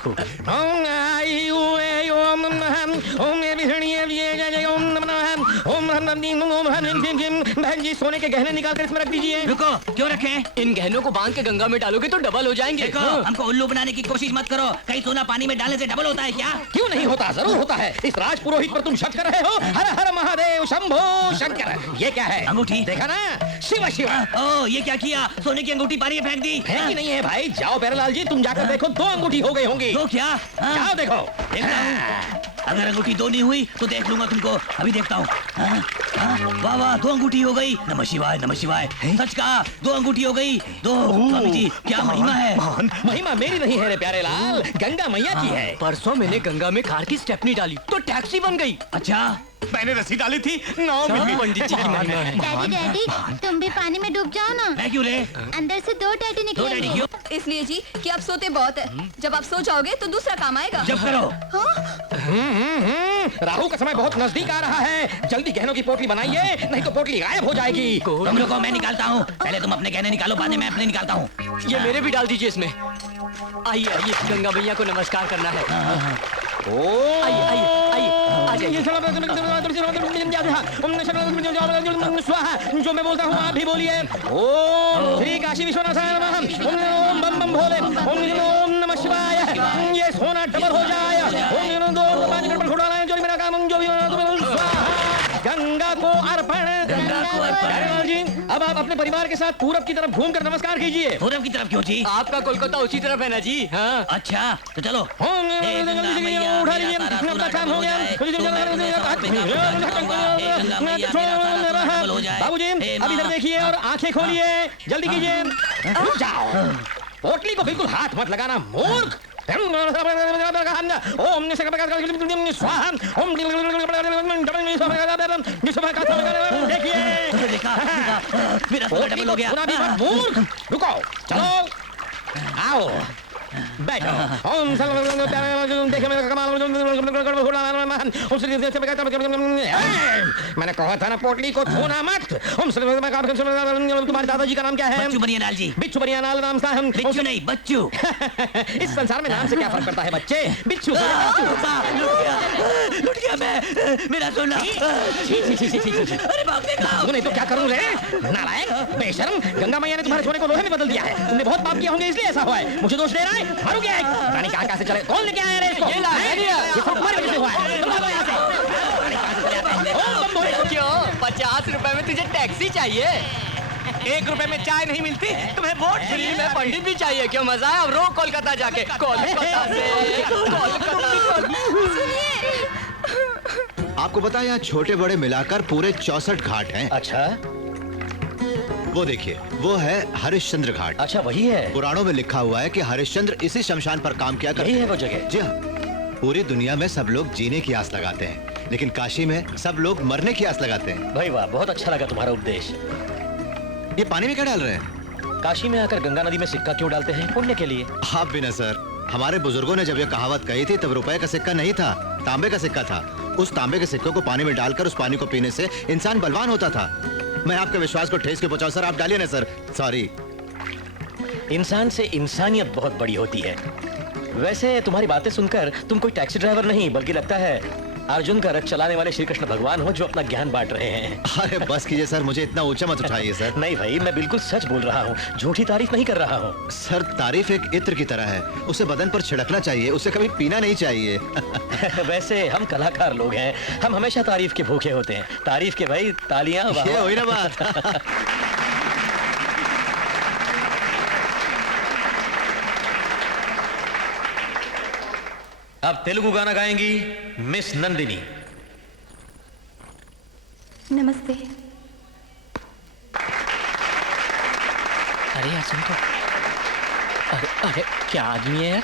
खूब। ओम आई ओए ओम नमः ओम ये विष्णु ये जय ओम नमः ओम हम नम ओम हम जिम बहन जी सोने के गहने निकाल कर इसमें रख दीजिए। रुको, क्यों रखें? इन गहनों को बांध के गंगा में डालोगे तो डबल हो जाएंगे। देखो, हमको उल्लू बनाने की कोशिश मत करो। कहीं सोना पानी में डालने से डबल होता है क्या? क्यों नहीं होता, जरूर होता है। इस राज पुरोहित पर तुम शक कर रहे हो? हर हर महादेव शंभो शंकर। ये क्या है? अंगूठी। देखा ना, शिव शिव। ओ, ये क्या किया? सोने की अंगूठी पानी में फेंक दी। फेंकी नहीं है भाई, जाओ प्यारेलाल जी, तुम जाकर देखो 2 अंगूठी हो गई होंगी। दो क्या? जाओ देखो। देखता हूँ। अगर अंगूठी 2 नहीं हुई तो देख लूंगा तुमको। अभी देखता हूँ। वाह वाह, 2 अंगूठी हो गई। नमः शिवाय, नमः शिवाय। सच कहा, 2 अंगूठी हो गई। 2। स्वामी जी, क्या महिमा है? महिमा मेरी नहीं है रे प्यारेलाल, गंगा मैया की है। परसों मैंने गंगा में कार की स्टेपनी डाली तो टैक्सी बन गई। अच्छा, मैंने रस्सी डाली थी, नाव सब मिली। पंडित जी की महिमा है। डैडी डैडी तुम भी पानी में डूब जाओ ना। मैं क्यों रे? अंदर से 2 डैडी दो डैडी निकलेंगे। क्यों? इसलिए जी कि आप सोते बहुत है। जब आप सो जाओगे तो दूसरा काम आएगा। जब करो। राहु का समय बहुत नजदीक आ रहा है, जल्दी गहनों की पोटली बनाइए, नहीं तो पोटली गायब हो जाएगी। तुम रुको, मैं निकालता हूँ। पहले तुम अपने गहने निकालो, बाद में मैं अपने निकालता हूँ। ये मेरे भी डाल दीजिए इसमें। आइए आइए, गंगा मैया को नमस्कार करना है। आइए आइए आइए, आ जाइए। स्वाहा, जो मैं बोलता हूँ आप भी बोलिए। ओम श्री काशी विश्वनाथाय नमः। ओम बम बम भोले। ओम नमः शिवाय। ये सोना डबल हो जाए। ओम 2 5 गड़बड़ घोड़ा लाए, जो मेरा काम जो भी स्वाहा। गंगा को अर्पण। गंगा को अर्पण। प्यारेलाल जी, अब आप अपने परिवार के साथ पूरब की तरफ घूमकर नमस्कार कीजिए। पूरब की तरफ क्यों जी? आपका कोलकाता उसी तरफ है ना जी। हाँ, अच्छा, तो चलो। ओम उठा लीजिए, अपना काम हो गया। बाबूजी, अब इधर देखिए और आंखें खोलिए, जल्दी कीजिए। जाओ, पोटली को बिल्कुल हाथ मत लगाना, मूर्ख। ओम स्वाहा। ओम देखिए, देखा, मेरा सोना डबल हो गया। मूर्ख। रुको, चलो, आओ, बैठो। ओम देखिए मेरा कमाल। मैंने कहा था ना पोटली को छूना मत। तुम्हारे दादाजी का नाम क्या है? बच्चू बनियालाल जी। बिच्छू बनियालाल नाम था। हम बिच्छू नहीं, बच्चू। इस संसार में नाम से क्या फर्क पड़ता है बच्चे? बिच्छू लुट गया मैं, मेरा सोना। अरे बाप रे, नहीं तो क्या करूं रे? नालायक, बेशर्म। गंगा मैया ने तुम्हारे सोने को लोहे में बदल दिया है। तुमने बहुत पाप किए होंगे इसलिए ऐसा हुआ है। मुझे दोष दे रहा है? मारू क्या है? रानी कहाँ से चले? कौन लेके आया रे इसको? ये ला, ये सब तुम्हारी वजह से हुआ है। तुम भागो यहाँ से। ओम बम भोले। क्यों 50 रुपए में तुझे टैक्सी चाहिए? 1 रुपए में चाय नहीं मिलती, तुम्हें वोट फ्री में पंडित भी चाहिए? क्यों मजा है? अब रो कोलकाता जाके। कोलकाता से आपको पता है यहाँ छोटे बड़े मिलाकर पूरे 64 घाट हैं। अच्छा, वो देखिए, वो है हरिश्चंद्र घाट। अच्छा वही है। पुराणों में लिखा हुआ है कि हरिश्चंद्र इसी शमशान पर काम किया करते यही है हैं। वो जगह। जी हाँ, पूरी दुनिया में सब लोग जीने की आस लगाते हैं, लेकिन काशी में सब लोग मरने की आस लगाते हैं। भाई वाह, बहुत अच्छा लगा तुम्हारा उपदेश। ये पानी में क्या डाल रहे हैं? काशी में आकर गंगा नदी में सिक्का क्यों डालते हैं? पुण्य के लिए। आप भी ना सर, हमारे बुजुर्गों ने जब ये कहावत कही थी तब रुपए का सिक्का नहीं था, तांबे का सिक्का था। उस तांबे के सिक्कों को पानी में डालकर उस पानी को पीने से इंसान बलवान होता था। मैं आपके विश्वास को ठेस के पहुंचाऊं सर, आप डालिए ना सर। सॉरी। इंसान से इंसानियत बहुत बड़ी होती है। वैसे तुम्हारी बातें सुनकर तुम कोई टैक्सी ड्राइवर नहीं, बल्कि लगता है अर्जुन का रथ चलाने वाले श्री कृष्ण भगवान हो, जो अपना ज्ञान बांट रहे हैं। अरे बस कीजिए सर, मुझे इतना ऊंचा मत उठाइए सर। नहीं भाई, मैं बिल्कुल सच बोल रहा हूँ, झूठी तारीफ नहीं कर रहा हूँ। सर, तारीफ एक इत्र की तरह है, उसे बदन पर छिड़कना चाहिए, उसे कभी पीना नहीं चाहिए। वैसे हम कलाकार लोग हैं, हम हमेशा तारीफ के भूखे होते हैं। तारीफ के भाई तालियां। ये हुई ना बात। अब तेलुगु गाना गाएंगी मिस नंदिनी। नमस्ते। अरे यार सुन तो। अरे क्या आदमी है यार?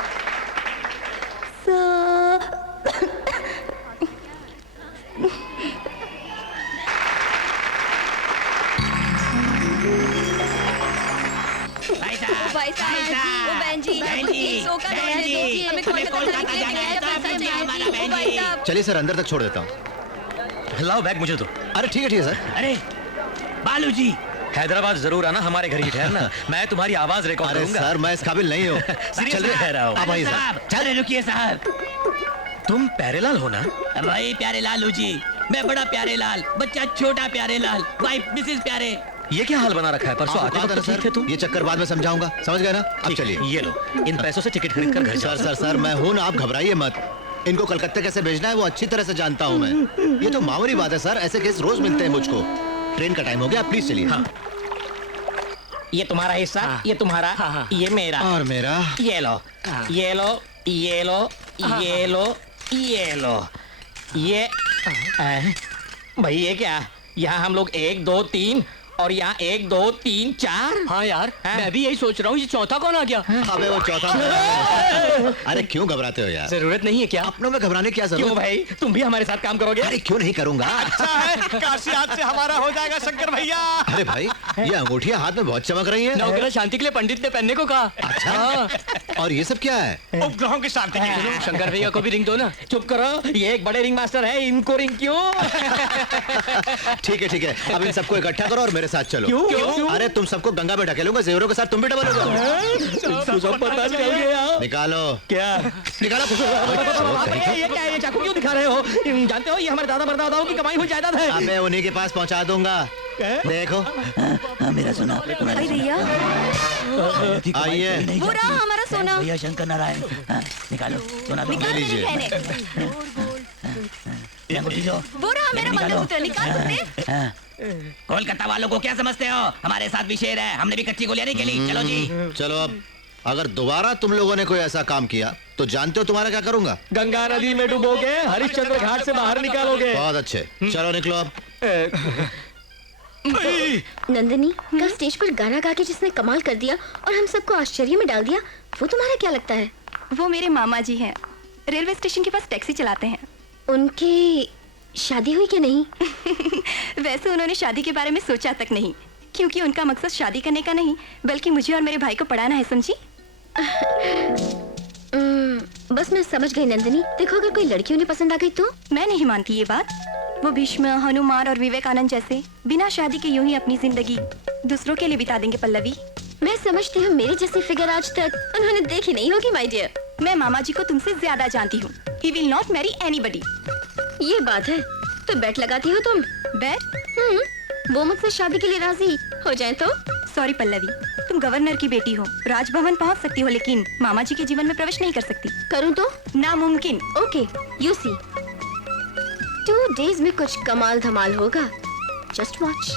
भाई साहब, वो बहन जी, हमें कोलकाता जाना है भाई साहब। चलिए सर, अंदर तक छोड़ देता हूँ। लाओ बैग मुझे दो। अरे ठीक है सर। अरे बालू जी, हैदराबाद जरूर आना, हमारे घर ही ठहरना। मैं तुम्हारी आवाज रिकॉर्ड अरे करूंगा। सर मैं इस काबिल नहीं हूँ। सीरियसली कह रहा हूँ। आप आइए साहब, सर। अरे रुकिए साहब। तुम प्यारेलाल हो ना? भाई प्यारे लाल हूँ जी, मैं बड़ा प्यारे लाल, बच्चा छोटा प्यारे लाल, वाइफ मिसेस प्यारे। ये क्या हाल बना रखा है? परसों आपको आते कहा था वक्त ना तो ठीक थे सर, तुम। ये चक्कर बाद में समझाऊंगा, समझ गए ना? अब ठीक है, चलिए। ये लो, इन पैसों से टिकट खरीद कर घर जाओ। सर मैं हूं ना, आप घबराइए मत। इनको कलकत्ते कैसे भेजना है वो अच्छी तरह से जानता हूं मैं। ये तो मामूली बात है सर, ऐसे केस रोज मिलते हैं मुझको। ट्रेन का टाइम हो गया, प्लीज चलिए। हाँ। ये तुम्हारा हिस्सा, ये तुम्हारा, ये मेरा, और मेरा ये लो, ये लो, ये लो, ये लो, ये लो, ये भाई ये क्या? यहाँ हम लोग 1 2 3 और यहाँ 1 2 3 4। हाँ यार, मैं भी यही सोच रहा हूँ, ये चौथा कौन आ गया? अबे वो चौथा मैं। अरे क्यों घबराते हो यार? जरूरत नहीं है क्या? अपनों में घबराने की क्या क्यों जरूरत? भाई, तुम भी हमारे साथ काम करोगे? अरे क्यों नहीं करूंगा? अच्छा है, काशी हाथ से हमारा हो जाएगा शंकर भैया। अरे भाई ये अंगूठियां हाथ में बहुत चमक रही हैं। नवग्रह शांति के लिए पंडित ने पहनने को कहा। अच्छा और ये सब क्या है? उपग्रहों की शांति के लिए। शंकर भैया को भी रिंग दो ना। चुप करो, ये एक बड़े रिंग मास्टर है, इनको रिंग क्यों? ठीक है, अब इन सबको इकट्ठा करो और मेरे साथ चलो। क्यों? अरे तुम सबको गंगा में ढकेलूंगा, जेवरों के साथ तुम भी डबल हो जाओ। सब पता चल गया। निकालो क्या? निकालो। ये क्या है? ये चाकू क्यों दिखा रहे हो? जानते हो ये हमारे दादा परदादाओं की कमाई हुई जायदाद है। अबे उन्हीं के पास पहुंचा दूंगा। देखो मेरा सोना, अरे भैया, आइए। वो रहा हमारा सोना। भैया शंकर नारायण। हाँ, निकालो सोना दो। ले लीजिए। ये अंगूठी दो। वो रहा मेरा निकालो। मंगलसूत्र, निकाल सकते? हाँ। कोलकाता वालों को क्या समझते हो? हमारे साथ भी शेर है, हमने भी कच्ची गोलियां नहीं खेली। चलो जी। चलो अब अगर दोबारा तुम लोगों ने कोई ऐसा काम किया तो जानते हो तुम्हारा क्या करूंगा? गंगा नदी में डुबोगे, हरिश्चंद्र घाट से बाहर निकालोगे। बहुत अच्छे, चलो निकलो अब। नंदिनी, कल स्टेज पर गाना गा के जिसने कमाल कर दिया और हम सबको आश्चर्य में डाल दिया, वो तुम्हारा क्या लगता है? वो मेरे मामा जी हैं, रेलवे स्टेशन के पास टैक्सी चलाते हैं। उनकी शादी हुई कि नहीं? वैसे उन्होंने शादी के बारे में सोचा तक नहीं, क्योंकि उनका मकसद शादी करने का नहीं बल्कि मुझे और मेरे भाई को पढ़ाना है, समझी? बस मैं समझ गई नंदिनी। देखो अगर कोई लड़की उन्हें पसंद आ गई तो? मैं नहीं मानती ये बात। वो भीष्म, हनुमान और विवेकानंद जैसे बिना शादी के यूं ही अपनी जिंदगी दूसरों के लिए बिता देंगे पल्लवी। मैं समझती हूँ मेरी जैसी फिगर आज तक उन्होंने देखी नहीं होगी माय डियर। मैं मामा जी को तुमसे ज्यादा जानती हूँ। He will not marry anybody। ये बात है, तो बेट लगाती हो तुम? बैट? वो मुझसे शादी के लिए राजी हो जाए तो? सॉरी पल्लवी, तुम गवर्नर की बेटी हो, राजभवन पहुँच सकती हो लेकिन मामा जी के जीवन में प्रवेश नहीं कर सकती। करूँ तो? नामुमकिन। ओके, यू सी 2 days में कुछ कमाल धमाल होगा। Just watch.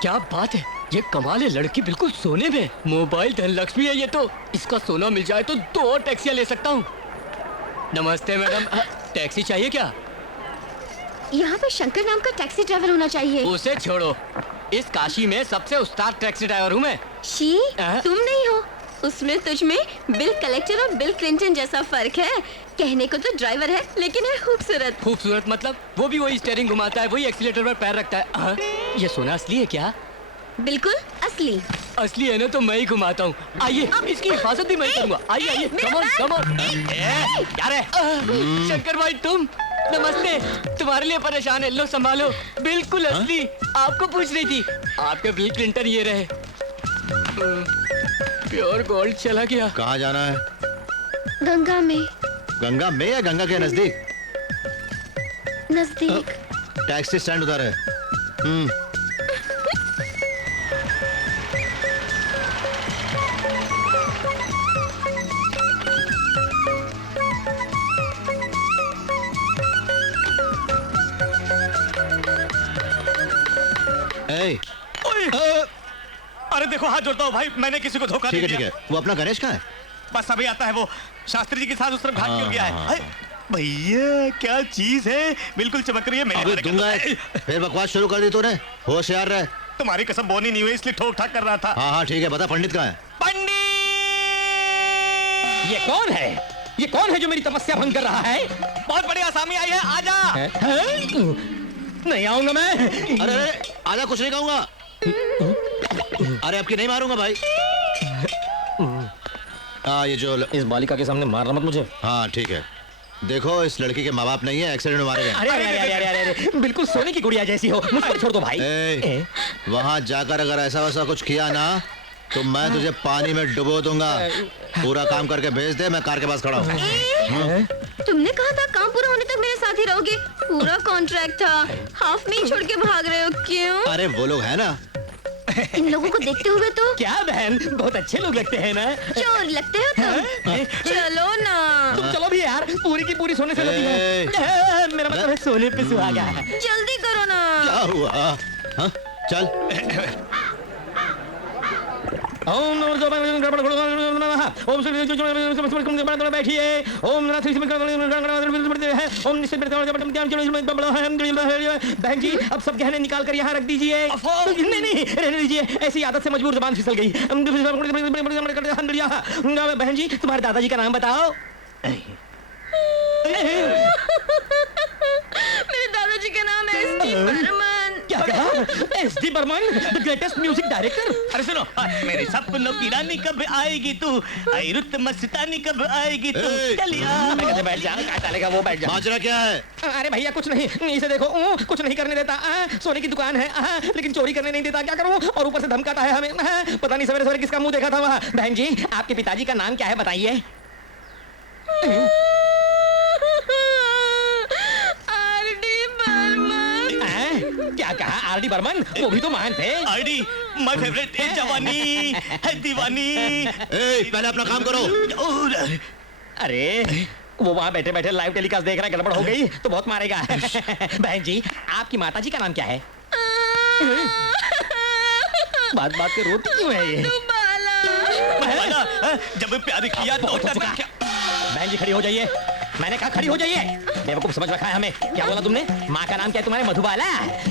क्या बात है, ये कमाल है, लड़की बिल्कुल सोने में। मोबाइल धन लक्ष्मी है ये तो। इसका सोना मिल जाए तो 2 और टैक्सियां ले सकता हूँ। नमस्ते मैडम, टैक्सी चाहिए क्या? यहाँ पे शंकर नाम का टैक्सी ड्राइवर होना चाहिए। उसे छोड़ो, इस काशी में सबसे उस्ताद टैक्सी ड्राइवर हूँ मैं। शी, तुम नहीं हो। उसमें तुझ में बिल कलेक्टर और बिल क्लिंटन जैसा फर्क है। कहने को तो ड्राइवर है लेकिन है खूबसूरत। खूबसूरत मतलब? वो भी वही स्टीयरिंग घुमाता है, वही एक्सीलेटर पर पैर रखता है। ये सोना असली है क्या? बिल्कुल असली। असली है ना तो मैं ही घुमाता हूँ। आइए, इसकी हिफाजत भी मैं ही करूँगा। आइए आइए, कम ऑन कम ऑन। क्या रे? शंकर भाई तुम, नमस्ते। तुम्हारे लिए परेशान है, लो संभालो। बिल्कुल असली, आपको पूछ रही थी। आपके बिल क्लिंटन ये रहे। प्योर गोल्ड चला गया। कहाँ जाना है? गंगा में। गंगा में या गंगा के नजदीक? नजदीक। टैक्सी स्टैंड उधर है। अरे देखो, हाथ जोड़ता हूँ भाई, मैंने किसी को धोखा नहीं ठीक दिया। है। वो अपना गणेश कहाँ है? बस अभी आता है वो, शास्त्री जी के साथ उस तरफ घाट क्यों गया है? हाँ। अरे, भैया क्या चीज है, बिल्कुल चमक रही है। मेरे अबे वाले दूंगा कसम। एक। फिर बकवास शुरू कर दी तूने। होशियार रहे। तुम्हारी कसम बोनी नहीं हुई इसलिए ठोक ठाक कर रहा था। हाँ ठीक है, बता पंडित कहाँ है? पंडित! ये कौन है? ये कौन है जो मेरी तपस्या भंग कर रहा है? बहुत बड़ी आसामी आई है, आजा। नहीं आऊंगा मैं। अरे आजा, कुछ नहीं कहूंगा। अरे अब की नहीं मारूंगा भाई। हाँ ये जो इस बालिका के सामने मारना मत मुझे। हाँ ठीक है, देखो इस लड़की के माँ बाप नहीं है, एक्सीडेंट में मारे गए। अरे अरे अरे अरे अरे अरे, बिल्कुल सोने की गुड़िया जैसी हो, मुझ पर छोड़ दो भाई। ए, वहाँ जाकर अगर ऐसा वैसा कुछ किया ना तो मैं तुझे पानी में डुबो दूंगा। पूरा काम करके भेज दे, मैं कार के पास खड़ा हूँ। तुमने कहा था काम पूरा होने तक मेरे साथ ही रहोगे। पूरा कॉन्ट्रैक्ट था, हाफ में ही छोड़ के भाग रहे हो क्यों? अरे वो लोग है ना। इन लोगों को देखते हुए तो क्या बहन, बहुत अच्छे लोग लगते हैं ना। चोर लगते हो तुम। चलो ना। तुम चलो भी यार, पूरी की पूरी सोने से लगी है। मेरा मतलब है सोने पे सुहागा है। जल्दी करो ना। क्या हुआ? हाँ? चल। ओम बैठिए। ओम बहन जी अब सब गहने निकाल कर यहाँ रख दीजिए। नहीं नहीं रहने दीजिए, ऐसी आदत से मजबूर जबान फिसल गई। बहन जी तुम्हारे दादाजी का नाम बताओ। मेरे दादाजी का नाम है एस.डी. बर्मन। क्या कहा? SD. Burman, the greatest music director. अरे सुनो, मेरे सपनों की रानी कब आएगी तू, आई रुत मस्तानी कब आएगी तू, चलिया। बैठ जा, क्या चलेगा वो, बैठ जा। माजरा क्या है? अरे भैया कुछ नहीं, इसे देखो कुछ नहीं करने देता। सोने की दुकान है लेकिन चोरी करने नहीं देता, क्या करूं? और ऊपर से धमकाता है हमें। पता नहीं सवेरे सवेरे किसका मुंह देखा था वहाँ। बहन जी आपके पिताजी का नाम क्या है बताइए। क्या कहा? आर.डी. बर्मन? वो भी तो महान थे। आईडी माय फेवरेट जवानी है दीवानी। पहले अपना काम करो। अरे वो वहाँ बैठे बैठे लाइव टेलीकास्ट देख रहा है, गड़बड़ हो गई तो बहुत मारेगा। बहन जी आपकी माताजी का नाम क्या है? बात बात पे रोती क्यों है ये? जब प्यार किया तो बहन जी खड़ी हो जाइए, मैंने कहा खड़ी हो जाइए। बेवकूफ समझ रखा है हमें। क्या बोला तुमने? माँ का नाम क्या है तुम्हारे? मधुबाला।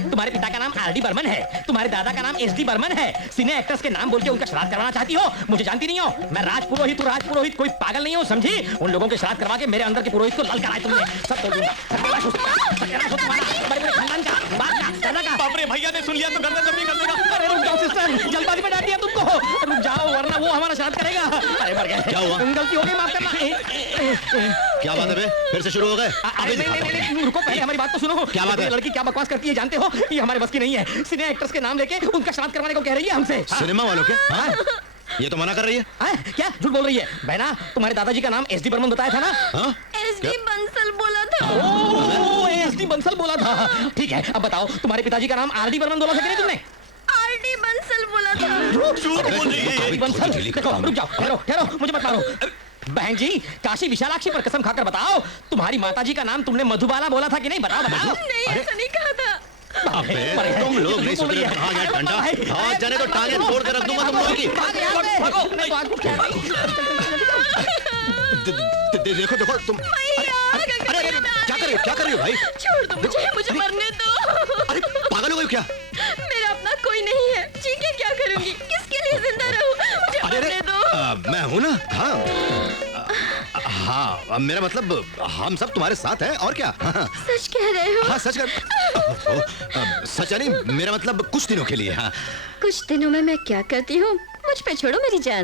तुम्हारे पिता का नाम आर.डी. बर्मन है, तुम्हारे दादा का नाम एस.डी. बर्मन है। सिने एक्टर्स के नाम बोल के उनका श्राद्ध करवाना चाहती हो? मुझे जानती नहीं हो? मैं राजपुरोहित हूँ, राजपुरोहित। कोई पागल नहीं हो समझी? उन लोगों के श्राद्ध करवा के मेरे अंदर के पुरोहित को लल कराए तुमने। सब तोड़ दूंगा। बाप रे, भैया ने सुन लिया तो गर्दन जमीन कर देगा। अरे रुक जाओ सिस्टर, जल्दबाजी में डाल दिया तुमको। रुक जाओ वरना वो हमारा श्राद्ध करेगा। अरे मर गए। क्या हुआ? गलती हो गई, माफ करना। क्या बात है बे? फिर से शुरू हो गए? नहीं, रुको पहले हमारी बात तो सुनो। क्या बात है? लड़की क्या बकवास करती है जानते हो? ये हमारे बस की नहीं है। सिने एक्टर्स के नाम लेके उनका श्राद्ध करवाने को कह रही है हमसे। सिनेमा वालों के? हाँ? ये तो मना कर रही है। क्या झूठ बोल रही है? बहना तुम्हारे दादाजी का नाम एस.डी. बर्मन बताया था ना? हाँ? एस.डी. बंसल बोला था। ओह एस.डी. बंसल बोला था। ठीक है अब बताओ तुम्हारे पिताजी का नाम आर.डी. बर्मन बोला था कि नहीं तुमने? आर.डी. बंसल बोला था। झूठ बोल रही है। बंसल देखो, रुक जाओ, ठहरो ठहरो, मुझे मत मारो। बहन जी काशी विशालाक्षी पर कसम खाकर बताओ तुम्हारी माताजी का नाम तुमने मधुबाला बोला था कि नहीं? बताओ बताओ। नहीं ऐसा नहीं कहा था। अबे, तुम लोग नहीं सुधरे। कहाँ गया डंडा? हाथ जाने तो टांगे तोड़ कर रख दूंगा तुम लोगों की। देखो देखो तुम। अरे क्या कर रही हो? क्या कर रही हो भाई? छोड़ दो मुझे मरने दो। अरे पागल हो गई क्या? मेरा अपना कोई नहीं है, जी के क्या करूंगी? किसके लिए जिंदा रहूं? मुझे मरने दो। मैं हूँ ना। हाँ मेरा मतलब हम सब तुम्हारे साथ हैं और क्या। सच कह रहे हो? हाँ सच कर। सच नहीं, मेरा मतलब कुछ दिनों के लिए। हाँ कुछ दिनों में मैं क्या करती हूँ? मुझ पे छोड़ो मेरी जान।